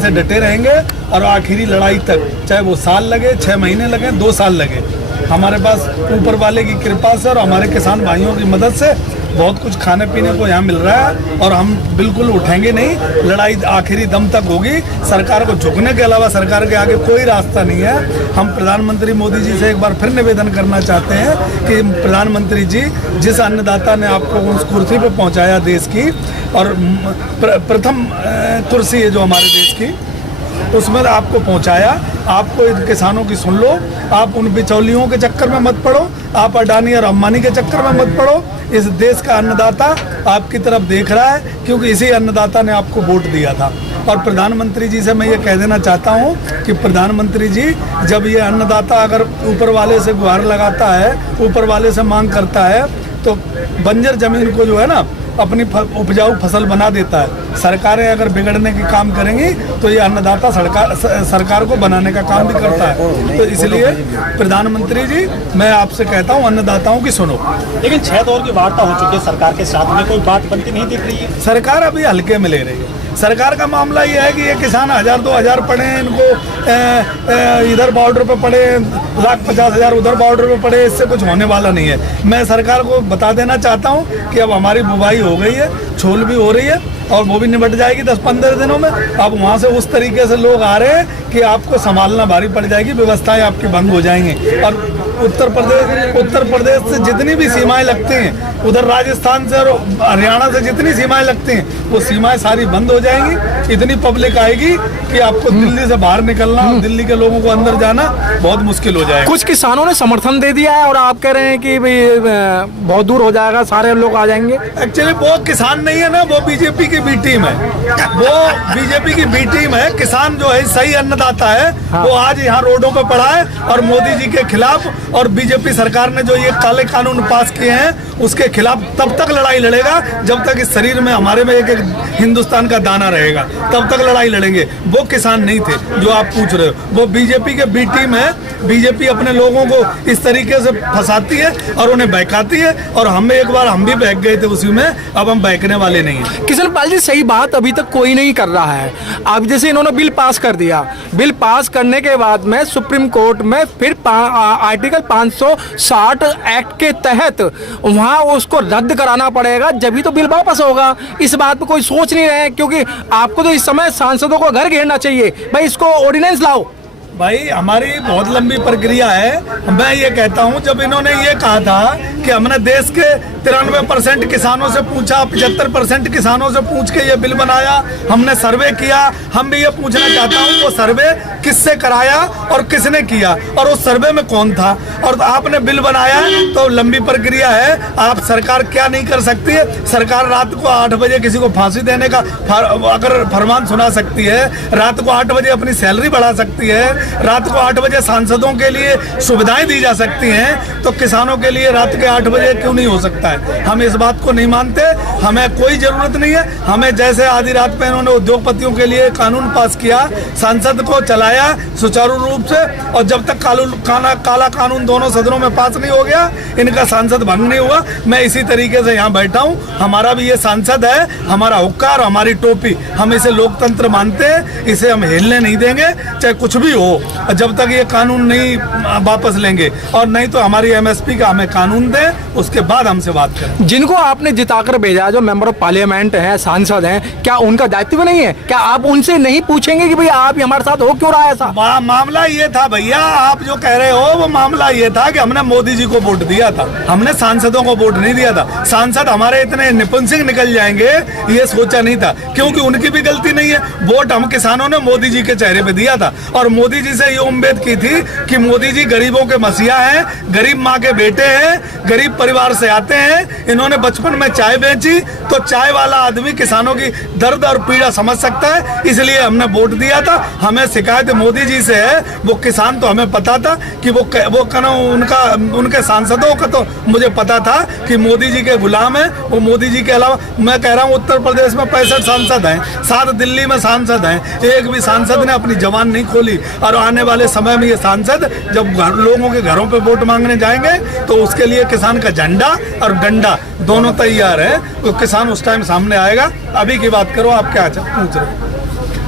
से डटे रहेंगे और आखिरी लड़ाई तक, चाहे वो साल लगे, 6 महीने लगे, 2 साल लगे। हमारे पास ऊपर वाले की कृपा से और हमारे किसान भाइयों की मदद से बहुत कुछ खाने पीने को यहाँ मिल रहा है और हम बिल्कुल उठेंगे नहीं। लड़ाई आखिरी दम तक होगी। सरकार को झुकने के अलावा सरकार के आगे कोई रास्ता नहीं है। हम प्रधानमंत्री मोदी जी से एक बार फिर निवेदन करना चाहते हैं कि प्रधानमंत्री जी, जिस अन्नदाता ने आपको उस कुर्सी पे पहुँचाया देश की, और प्रथम कुर्सी है जो हमारे देश की, उसमें आपको पहुंचाया, आपको इन किसानों की सुन लो। आप उन बिचौलियों के चक्कर में मत पड़ो, आप अडानी और अंबानी के चक्कर में मत पड़ो। इस देश का अन्नदाता आपकी तरफ देख रहा है, क्योंकि इसी अन्नदाता ने आपको वोट दिया था। और प्रधानमंत्री जी से मैं ये कह देना चाहता हूँ कि प्रधानमंत्री जी, जब ये अन्नदाता अगर ऊपर वाले से गुहार लगाता है, ऊपर वाले से मांग करता है, तो बंजर जमीन को जो है ना अपनी उपजाऊ फसल बना देता है। सरकारें अगर बिगड़ने के काम करेंगी तो ये अन्नदाता सरकार को बनाने का काम भी करता है। तो इसलिए प्रधानमंत्री जी, मैं आपसे कहता हूँ, अन्नदाताओं की सुनो। लेकिन 6 दौर की वार्ता हो चुकी है सरकार के साथ में, कोई बात बनती नहीं दिख रही है। सरकार अभी हल्के में ले रही है। सरकार का मामला ये है कि ये किसान 1000-2000 पड़े, इनको इधर बॉर्डर पे पड़े, 1,50,000 उधर बॉर्डर पे पड़े, इससे कुछ होने वाला नहीं है। मैं सरकार को बता देना चाहता हूँ कि अब हमारी बुवाई हो गई है, छोल भी हो रही है और वो भी निपट जाएगी 10-15 दिनों में। अब वहाँ से उस तरीके से लोग आ रहे हैं कि आपको संभालना भारी पड़ जाएगी, व्यवस्थाएं आपकी भंग हो जाएंगी। और उत्तर प्रदेश से जितनी भी सीमाएं लगती हैं, उधर राजस्थान से और हरियाणा से जितनी सीमाएं लगती हैं, वो सीमाएं सारी बंद हो जाएंगी। इतनी पब्लिक आएगी कि आपको दिल्ली से बाहर निकलना, दिल्ली के लोगों को अंदर जाना बहुत मुश्किल हो जाएगा। कुछ किसानों ने समर्थन दे दिया है और आप कह रहे हैं कि भाई बहुत दूर हो जाएगा, सारे लोग आ जाएंगे। एक्चुअली वो किसान नहीं है ना, वो बीजेपी की बी टीम है। वो बीजेपी की बी टीम है। किसान जो है सही अन्नदाता है, वो आज यहाँ रोडों पे पड़ा है और मोदी जी के खिलाफ और बीजेपी सरकार ने जो ये काले कानून पास किए हैं उसके खिलाफ तब तक लड़ाई लड़ेगा जब तक इस शरीर में हमारे में एक हिंदुस्तान का दाना रहेगा, तब तक लड़ाई लड़ेंगे। वो किसान नहीं थे जो आप पूछ रहे हो, वो बीजेपी के बी टीम है। बीजेपी अपने लोगों को इस तरीके से फंसाती है और उन्हें बहकाती है, और हमें एक बार हम भी बहक गए थे उसी में, अब हम बहकने वाले नहीं हैं। किशन पाल जी, सही बात अभी तक कोई नहीं कर रहा है। अब जैसे इन्होंने बिल पास कर दिया, बिल पास करने के बाद में सुप्रीम कोर्ट में फिर आर्टिकल 560 एक्ट के तहत वहाँ उसको रद्द कराना पड़ेगा, जब ही तो बिल वापस होगा। इस बात पे कोई सोच नहीं रहे, क्योंकि आपको तो इस समय सांसदों को घर घेरना चाहिए, भाई इसको ऑर्डिनेंस लाओ। भाई हमारी बहुत लंबी प्रक्रिया है। मैं ये कहता हूँ, जब इन्होंने ये कहा था कि हमने देश के 93% किसानों से पूछा, 75% किसानों से पूछ के ये बिल बनाया, हमने सर्वे किया। हम भी ये पूछना चाहता हूँ, वो सर्वे किससे कराया और किसने किया, और उस सर्वे में कौन था? और आपने बिल बनाया तो लंबी प्रक्रिया है। आप सरकार क्या नहीं कर सकती है? सरकार रात को 8 बजे किसी को फांसी देने का अगर फरमान सुना सकती है, रात को 8 बजे अपनी सैलरी बढ़ा सकती है, रात को 8 बजे सांसदों के लिए सुविधाएं दी जा सकती हैं, तो किसानों के लिए रात के 8 बजे क्यों नहीं हो सकता है? हम इस बात को नहीं मानते। हमें कोई जरूरत नहीं है। हमें जैसे आधी रात पे इन्होंने उद्योगपतियों के लिए कानून पास किया, संसद को चलाया सुचारू रूप से, और जब तक काला कानून दोनों सदनों में पास नहीं हो गया, इनका सांसद भंग नहीं हुआ। मैं इसी तरीके से यहाँ बैठा हूँ। हमारा भी ये सांसद है, हमारा हुक्का और हमारी टोपी। हम इसे लोकतंत्र मानते हैं, इसे हम हिलने नहीं देंगे, चाहे कुछ भी हो, जब तक ये कानून नहीं वापस लेंगे। और नहीं तो हमारी एमएसपी का हमें कानून दें, उसके बाद हमसे बात करें। जिनको आपने जिताकर भेजा, जो मेंबर ऑफ पार्लियामेंट हैं, सांसद हैं, क्या उनका दायित्व नहीं है? क्या आप उनसे नहीं पूछेंगे कि भाई आप हमारे साथ हो क्यों रहा है ऐसा? मामला ये था भैया, आप जो कह रहे हो वो मामला ये था कि हमने मोदी जी को वोट दिया था, हमने सांसदों को वोट नहीं दिया था। सांसद हमारे इतने निपुण सिंह निकल जाएंगे ये सोचा नहीं था, क्योंकि उनकी भी गलती नहीं है। वोट हम किसानों ने मोदी जी के चेहरे पे दिया था, और मोदी जी से ये उम्मीद की थी कि मोदी जी गरीबों के मसीहा हैं, गरीब माँ के बेटे हैं, गरीब परिवार से आते हैं। इन्होंने बचपन में चाय बेची, तो चाय वाला आदमी किसानों की दर्द और पीड़ा समझ सकता है, इसलिए हमने वोट दिया था। हमें शिकायत मोदी जी से है, वो किसान तो हमें पता था कि वो उनके सांसदों का तो मुझे पता था कि मोदी जी के गुलाम है। वो मोदी जी के अलावा, मैं कह रहा हूँ, उत्तर प्रदेश में 65 सांसद हैं, 7 दिल्ली में सांसद हैं, एक भी सांसद ने अपनी जबान नहीं खोली। और आने वाले समय में ये सांसद जब लोगों के घरों पे वोट मांगने जाएंगे, तो उसके लिए किसान का झंडा और डंडा दोनों तैयार है, तो किसान उस टाइम सामने आएगा। अभी की बात करो, आप क्या पूछ रहे हो?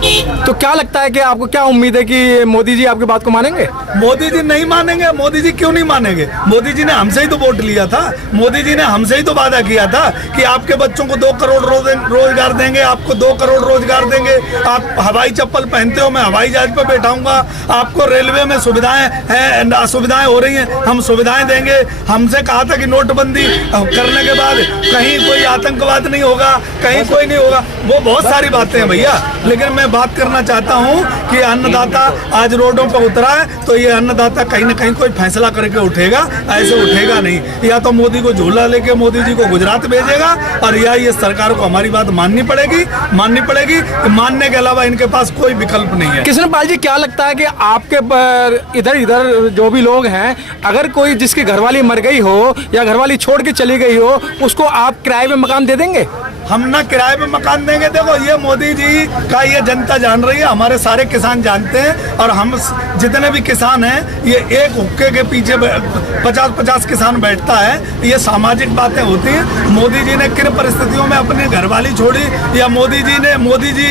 तो क्या लगता है कि आपको क्या उम्मीद है कि मोदी जी आपकी बात को मानेंगे? मोदी जी नहीं मानेंगे। मोदी जी क्यों नहीं मानेंगे? मोदी जी ने हमसे ही तो वोट लिया था। मोदी जी ने हमसे ही तो वादा किया था कि आपके बच्चों को 2 करोड़ रोजगार देंगे, आपको 2 करोड़ रोजगार देंगे, आप हवाई चप्पल पहनते हो, मैं हवाई जहाज पे बैठाऊंगा, आपको रेलवे में सुविधाएं हैं, सुविधाएं हो रही हैं, हम सुविधाएं देंगे। हमसे कहा था कि नोटबंदी करने के बाद कहीं कोई आतंकवाद नहीं होगा, कहीं कोई नहीं होगा। वो बहुत सारी बातें हैं भैया, लेकिन मैं बात करना चाहता हूँ कि अन्नदाता आज रोडों पर उतरा है, तो ये अन्नदाता कहीं ना कहीं कोई फैसला करके उठेगा, ऐसे उठेगा नहीं। या तो मोदी को झूला लेके मोदी जी को गुजरात भेजेगा, और या ये सरकार को हमारी बात माननी पड़ेगी। मानने के अलावा इनके पास कोई विकल्प नहीं है। कृष्णपाल जी, क्या लगता है कि आपके इधर जो भी लोग हैं, अगर कोई जिसकी घरवाली मर गई हो या घरवाली छोड़ के चली गई हो, उसको आप किराए पे मकान दे देंगे? हम ना किराए पे मकान देंगे। देखो, ये मोदी जी का ये जनता जान रही है, हमारे सारे किसान जानते हैं, और हम जितने भी किसान हैं, ये एक हुक्के के पीछे 50-50 किसान बैठता है। ये सामाजिक बातें होती हैं। मोदी जी ने किन परिस्थितियों में अपनी घरवाली छोड़ी, या मोदी जी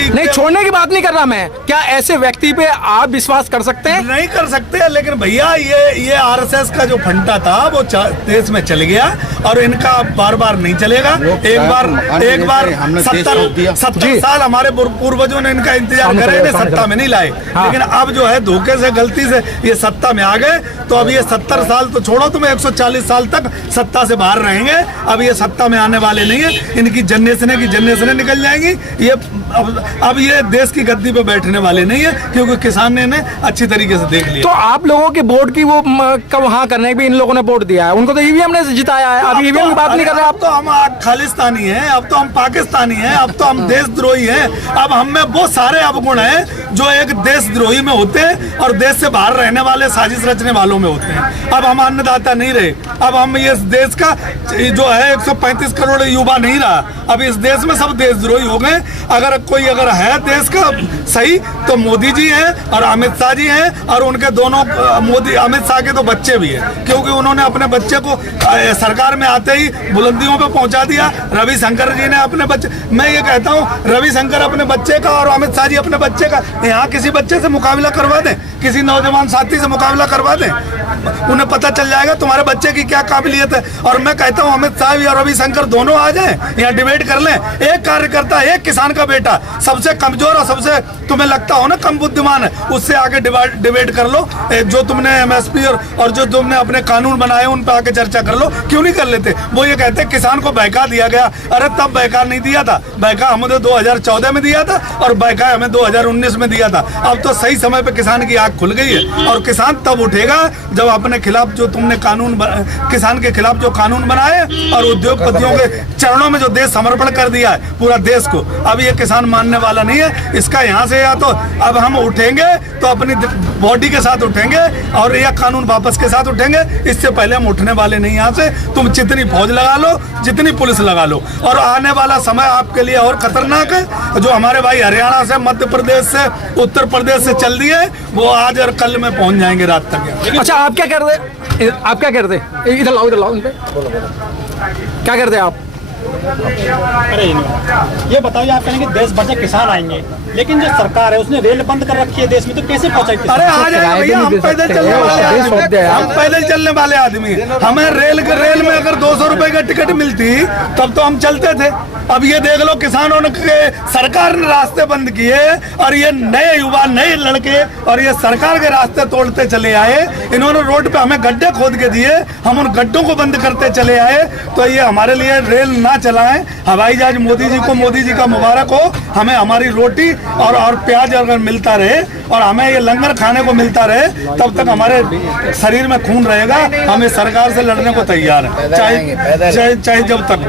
नहीं, छोड़ने की बात नहीं कर रहा मैं। क्या ऐसे व्यक्ति पे आप विश्वास कर सकते हैं? नहीं कर सकते, लेकिन भैया ये आरएसएस का जो फंडा था वो देश में चल गया, और इनका बार बार नहीं चलेगा। एक बार 70 साल हमारे पूर्वजों ने इनका इंतजार करे, इन्हें सत्ता में नहीं लाए। लेकिन अब जो है धोखे से, गलती से ये सत्ता में आ गए, तो अब ये 70 साल तो छोड़ो, तुम्हें 140 साल तक सत्ता से बाहर रहेंगे। अब ये सत्ता में आने वाले नहीं है। इनकी जनरेशनें निकल जाएंगी। ये अब ये देश की गद्दी पे बैठने वाले नहीं है, क्योंकि किसान ने इन्हें अच्छी तरीके से देख लिया। तो आप लोगों के वोट की वो कब हाँ करने भी इन लोगों ने वोट दिया है, उनको तो ईवीएम ने जिताया है। अब ईवीएम की बात नहीं कर रहे आप। तो हम खालिस्तानी हैं, अब तो हम पाकिस्तानी हैं, अब तो हम देशद्रोही हैं। अब हम में वो सारे अवगुण हैं जो एक देशद्रोही में होते हैं और देश से बाहर रहने वाले साजिश रचने वालों में होते हैं। अब हम अन्नदाता नहीं रहे। अब हम ये देश का जो है 135 करोड़ युवा नहीं रहा। अब इस देश में सब देशद्रोही हो गए। अगर है देश का सही, तो मोदी जी हैं और अमित शाह जी हैं, और उनके दोनों अमित शाह के तो बच्चे भी हैं, क्योंकि उन्होंने अपने बच्चे को सरकार में आते ही बुलंदियों पे पहुंचा दिया। रविशंकर जी ने अपने बच्चे, मैं ये कहता हूं, रविशंकर अपने बच्चे का और अमित शाह जी अपने बच्चे का यहाँ किसी बच्चे से मुकाबला करवा दें, किसी नौजवान साथी से मुकाबला करवा दें, उन्हें पता चल जाएगा तुम्हारे बच्चे की क्या काबिलियत है। और मैं कहता हूं अमित शाह और रविशंकर दोनों आ जाएं, यहाँ डिबेट कर लें। एक कार्यकर्ता, एक किसान का बेटा, सबसे कमजोर और सबसे तुम्हें लगता हो ना कम बुद्धिमान है, उससे आगे डिबेट कर लो। जो तुमने एमएसपी और जो तुमने अपने कानून बनाए उन पर आके चर्चा कर लो। क्यों नहीं कर लेते? वो ये कहते हैं किसान को बहका दिया गया। अरे तब बहका नहीं दिया था, बहका हमें 2014 में दिया था और बहका हमें 2019 में दिया था। अब तो सही समय पे किसान की आंख खुल गई है, और किसान तब उठेगा जब अपने खिलाफ जो तुमने किसान के खिलाफ जो कानून बनाए और उद्योगपतियों के चरणों में जो देश समर्पण कर दिया है पूरा देश को, अब ये किसान मानने वाला नहीं है। इसका यहाँ से या तो अब हम उठेंगे तो अपनी बॉडी के साथ उठेंगे, और या कानून वापस के साथ उठेंगे। इससे पहले हम उठने वाले नहीं यहाँ से। तुम जितनी फौज लगा लो, जितनी पुलिस लगा लो, और आने वाला समय आपके लिए और खतरनाक है। जो हमारे भाई हरियाणा से, मध्य प्रदेश से, उत्तर प्रदेश से चल दिए, वो आज और कल में पहुंच जाएंगे रात तक। अच्छा, आप क्या कर रहे? इधर लाओ क्या करते हैं आप? अरे ये बताइए, आप कहेंगे देश भर से किसान आएंगे, लेकिन जो सरकार है उसने रेल बंद कर रखी है देश में, तो कैसे पहुंचाएगी? अरे आ जाएंगे भैया, हम पैदल चलने वाले आदमी, हमें रेल में अगर 200 रुपए का टिकट मिलती तब तो हम चलते थे। अब ये देख लो, किसानों ने सरकार ने रास्ते बंद किए, और ये नए युवा, नए लड़के, और ये सरकार के रास्ते तोड़ते चले आए। इन्होंने रोड पे हमें गड्ढे खोद के दिए, हम उन गड्ढों को बंद करते चले आए। तो ये हमारे लिए रेल ना चलाएं, हवाई जहाज मोदी जी का मुबारक हो। हमें हमारी रोटी और प्याज अगर मिलता रहे, और हमें ये लंगर खाने को मिलता रहे, तब तक हमारे शरीर में खून रहेगा। हम इस सरकार से लड़ने को तैयार हैं, चाहे जब तक।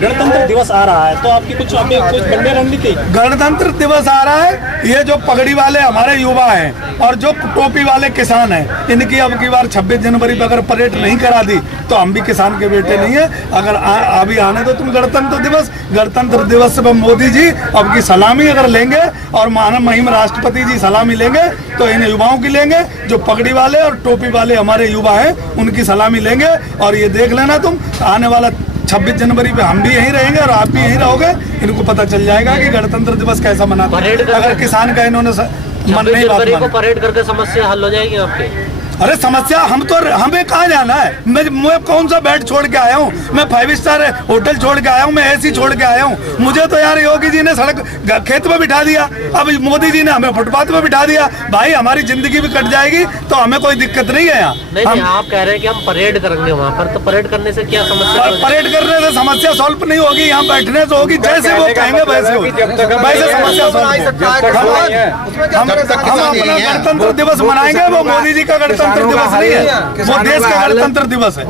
गणतंत्र दिवस आ रहा है, तो आपकी कुछ बनने रणनीति? गणतंत्र दिवस आ रहा है, ये जो पगड़ी वाले हमारे युवा हैं और जो टोपी वाले किसान हैं, इनकी अब की बार 26 जनवरी पर अगर परेड नहीं करा दी तो हम भी किसान के बेटे नहीं है। अगर अभी आने दो तुम गणतंत्र दिवस पर मोदी जी अब की सलामी अगर लेंगे, और माननीय महिम राष्ट्रपति जी सलामी लेंगे, तो इन युवाओं की लेंगे। जो पगड़ी वाले और टोपी वाले हमारे युवा हैं, उनकी सलामी लेंगे। और ये देख लेना तुम, आने वाला 26 जनवरी पे हम भी यहीं रहेंगे और आप भी यहीं रहोगे। इनको पता चल जाएगा कि गणतंत्र दिवस कैसा मनाते हैं। अगर किसान का इन्होंने मन नहीं बात मानी, परेड करके समस्या हल हो जाएगी आपके। अरे समस्या हमें कहाँ जाना है? मैं कौन सा बेड छोड़ के आया हूँ? मैं 5 स्टार होटल छोड़ के आया हूँ, मैं एसी छोड़ के आया हूँ। मुझे तो यार योगी जी ने सड़क खेत में बिठा दिया, अब मोदी जी ने हमें फुटपाथ में बिठा दिया। भाई हमारी जिंदगी भी कट जाएगी तो हमें कोई दिक्कत नहीं है यहाँ। नहीं, आप कह रहे हैं कि हम परेड करेंगे वहाँ पर, तो परेड करने से क्या समस्या? परेड करने से समस्या सॉल्व नहीं होगी, यहाँ बैठने से होगी। जैसे वो कहेंगे वैसे होगी, वैसे समस्या हम अपना गणतंत्र दिवस मनाएंगे, वो मोदी जी का गणतंत्र दिवस नहीं है, वो देश का गणतंत्र दिवस है।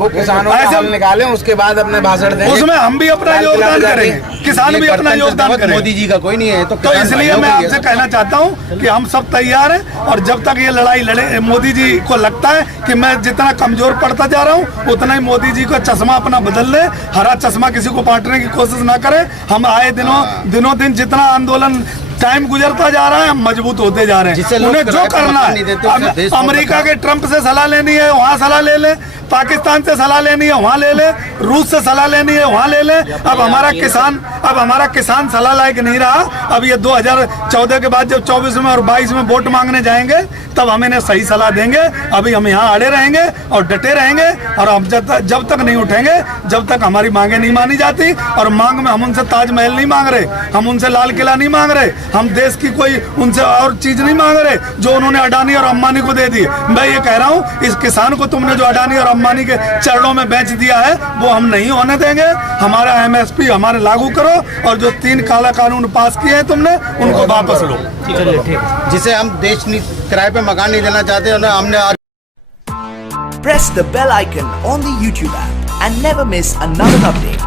ऐसे निकालें, उसके बाद अपने भाषण दें, उसमें हम भी अपना योगदान करेंगे, किसान भी अपना योगदान करेंगे। मोदी जी का कोई नहीं है तो इसलिए मैं आपसे कहना चाहता हूँ कि हम सब तैयार हैं, और जब तक ये लड़ाई लड़े, मोदी जी को लगता है कि मैं जितना कमजोर पड़ता जा रहा हूँ उतना ही मोदी जी का चश्मा अपना बदल ले, हरा चश्मा किसी को बांटने की कोशिश ना करें। हम आए दिनों दिन जितना आंदोलन टाइम गुजरता जा रहा है, हम मजबूत होते जा रहे हैं। उन्हें जो करना है, अमेरिका के ट्रंप से सलाह लेनी है वहाँ सलाह ले ले, पाकिस्तान से सलाह लेनी है वहाँ ले ले, रूस से सलाह लेनी है वहाँ ले ले। अब हमारा किसान सलाह लायक नहीं रहा। अब ये 2014 के बाद जब 24 में और 22 में वोट मांगने जाएंगे तब हम इन्हें सही सलाह देंगे। अभी हम यहाँ अड़े रहेंगे और डटे रहेंगे, और हम जब तक नहीं उठेंगे, जब तक हमारी मांगे नहीं मानी जाती। और मांग में हम उनसे ताजमहल नहीं मांग रहे, हम उनसे लाल किला नहीं मांग रहे, हम देश की कोई उनसे और चीज नहीं मांग रहे जो उन्होंने अडानी और अंबानी को दे दी। मैं ये कह रहा हूँ, इस किसान को तुमने जो अडानी और अंबानी के चरणों में बेच दिया है वो हम नहीं होने देंगे। हमारा MSP हमारे लागू करो, और जो 3 काला कानून पास किए हैं तुमने उनको वापस लो। जिसे हम देश किराए पे मकान नहीं देना चाहते, हमने Press the bell icon on the YouTube app and never miss another update.